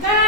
ได้